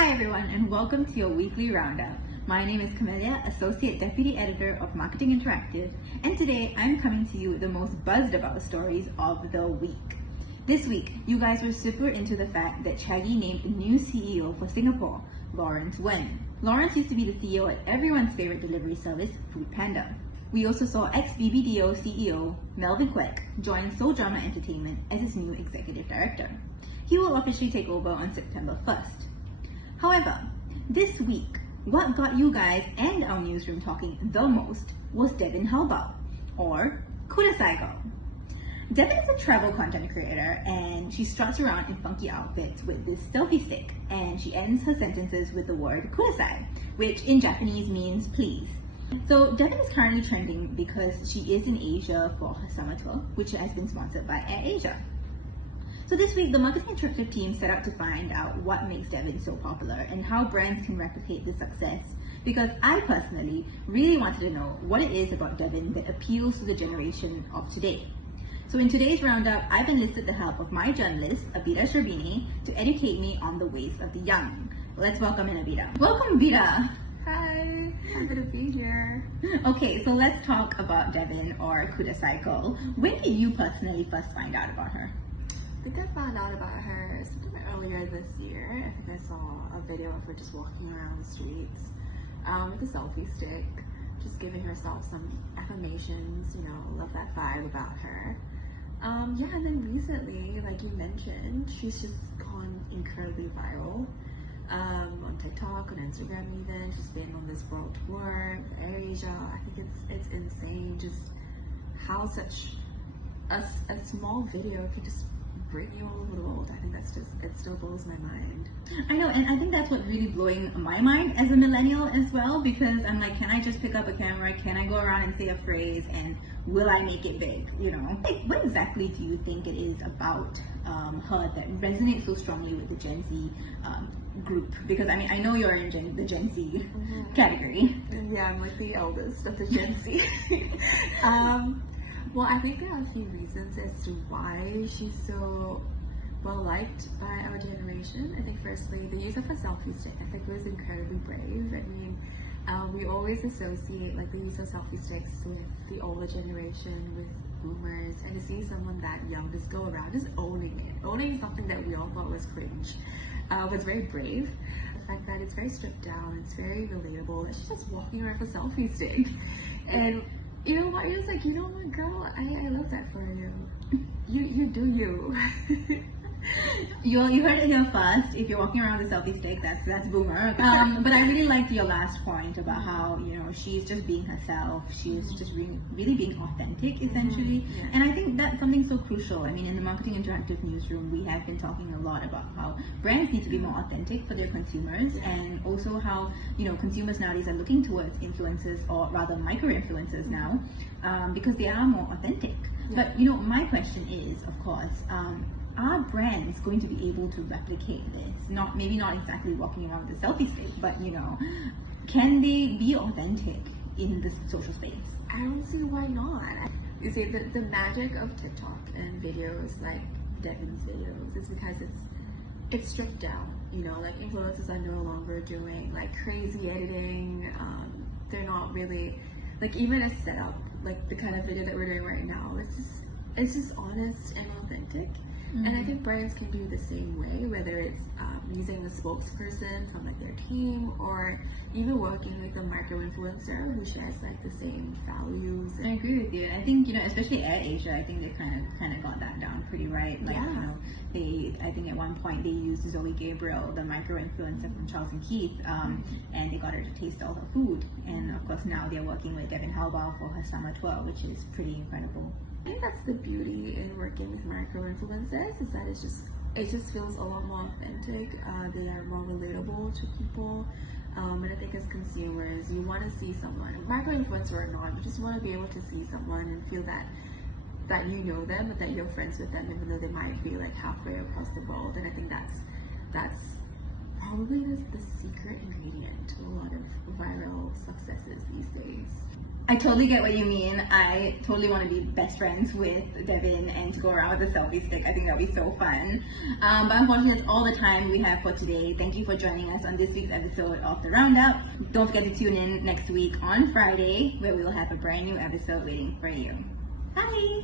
Hi everyone, and welcome to your weekly roundup. My name is Camelia, Associate Deputy Editor of Marketing Interactive, and today I'm coming to you with the most buzzed about stories of the week. This week, you guys were super into the fact that Chaggy named a new CEO for Singapore, Lawrence Wen. Lawrence used to be the CEO at everyone's favorite delivery service, Foodpanda. We also saw ex-BBDO CEO Melvin Kwek join Soul Drama Entertainment as his new executive director. He will officially take over on September 1st. However, this week, what got you guys and our newsroom talking the most was Devin Halbal, or Kudasai girl. Devin is a travel content creator, and she struts around in funky outfits with this selfie stick, and she ends her sentences with the word Kudasai, which in Japanese means please. So Devin is currently trending because she is in Asia for her summer tour, which has been sponsored by AirAsia. So this week, the Marketing Interactive team set out to find out what makes Devin so popular and how brands can replicate this success, because I personally really wanted to know what it is about Devin that appeals to the generation of today. So in today's roundup, I've enlisted the help of my journalist, Abida Sherbini, to educate me on the ways of the young. Let's welcome in Abida. Welcome, Abida. Hi, happy to be here. Okay, so let's talk about Devin, or Kudasai girl. When did you personally first find out about her? I think I found out about her sometime earlier this year. I think I saw a video of her just walking around the streets with a selfie stick, just giving herself some affirmations, love that vibe about her. And then recently, like you mentioned, she's just gone incredibly viral. On TikTok, on Instagram even. She's been on this world tour with AirAsia. I think it's insane just how such a small video can just bring you all over the world. I think it still blows my mind. I know, and I think that's what's really blowing my mind as a millennial as well, because I'm like, can I just pick up a camera? Can I go around and say a phrase, and will I make it big? Like, what exactly do you think it is about her that resonates so strongly with the Gen Z group? Because I know you're in the Gen Z category. Yeah, I'm like the eldest of the Gen Z. Well, I think there are a few reasons as to why she's so well liked by our generation. I think firstly, the use of a selfie stick, I think was incredibly brave. We always associate like the use of selfie sticks with the older generation, with boomers, and to see someone that young just go around just owning something that we all thought was cringe, was very brave. The fact that it's very stripped down, it's very relatable, that she's just walking around with a selfie stick. And you know what? You're just like, what, girl? I love that for you. You do you. You heard it here first. If you're walking around with a selfie stick, that's boomer. But I really liked your last point about how she's just being herself. She's just really being authentic, essentially. Yeah. And I think that's something so crucial. In the Marketing Interactive newsroom, we have been talking a lot about how brands need to be more authentic for their consumers, and also how consumers nowadays are looking towards influencers, or rather micro-influencers now, because they are more authentic. But my question is, of course, are brands going to be able to replicate this? Maybe not exactly walking around with a selfie stick, but can they be authentic in the social space? I don't see why not. You see, the magic of TikTok and videos like Devin's videos is because it's stripped down. Like influencers are no longer doing like crazy editing. They're not really like even a setup like the kind of video that we're doing right now. It's just honest and authentic. And I think brands can do the same way, whether it's using a spokesperson from like their team, or even working with a micro-influencer who shares like the same values. I agree with you. I think especially AirAsia, I think they kind of got that down pretty right. Like I think at one point they used Zoe Gabriel, the micro-influencer from Charles and Keith, and they got her to taste all her food. And of course now they're working with Devin Halbal for her summer tour, which is pretty incredible. I think that's the beauty in working with micro-influencers, is that it just feels a lot more authentic. They are more relatable to people. And I think as consumers, you want to see someone, micro-influencer or not, you just want to be able to see someone and feel that you know them, and that you're friends with them, even though they might be like halfway across the world. And I think that's probably the secret ingredient to a lot of viral successes these days. I totally get what you mean. I totally want to be best friends with Devin and to go around with a selfie stick. I think that would be so fun. But unfortunately, that's all the time we have for today. Thank you for joining us on this week's episode of The Roundup. Don't forget to tune in next week on Friday, where we will have a brand new episode waiting for you. Bye!